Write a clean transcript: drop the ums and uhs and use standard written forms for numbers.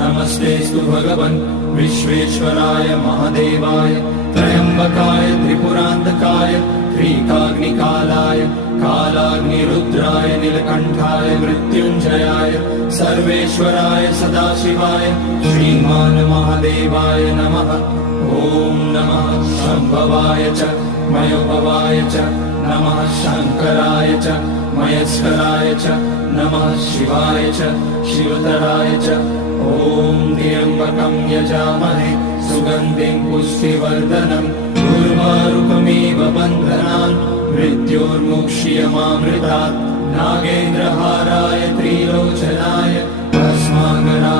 नमस्तेऽस्तु भगवन् विश्वेश्वराय महादेवाय त्र्यम्बकाय त्रिपुरान्तकाय त्रिकाग्निकालाय कालाग्निरुद्राय नीलकण्ठाय मृत्युञ्जयाय सर्वेश्वराय सदाशिवाय श्रीमान् महादेवाय नमः। ॐ नमः शम्भवाय च मयोभवाय च नमः शङ्कराय च मयस्कराय च नमः शिवाय च शिवतराय च। ॐ त्र्यम्बकं यजामहे सुगन्धिं पुष्टिवर्धनम् उर्वारुकमिव बन्धनान् मृत्योर्मुक्ष्यमामृतात्। नागेन्द्रहाराय त्रिलोचनाय भस्माङ्गराय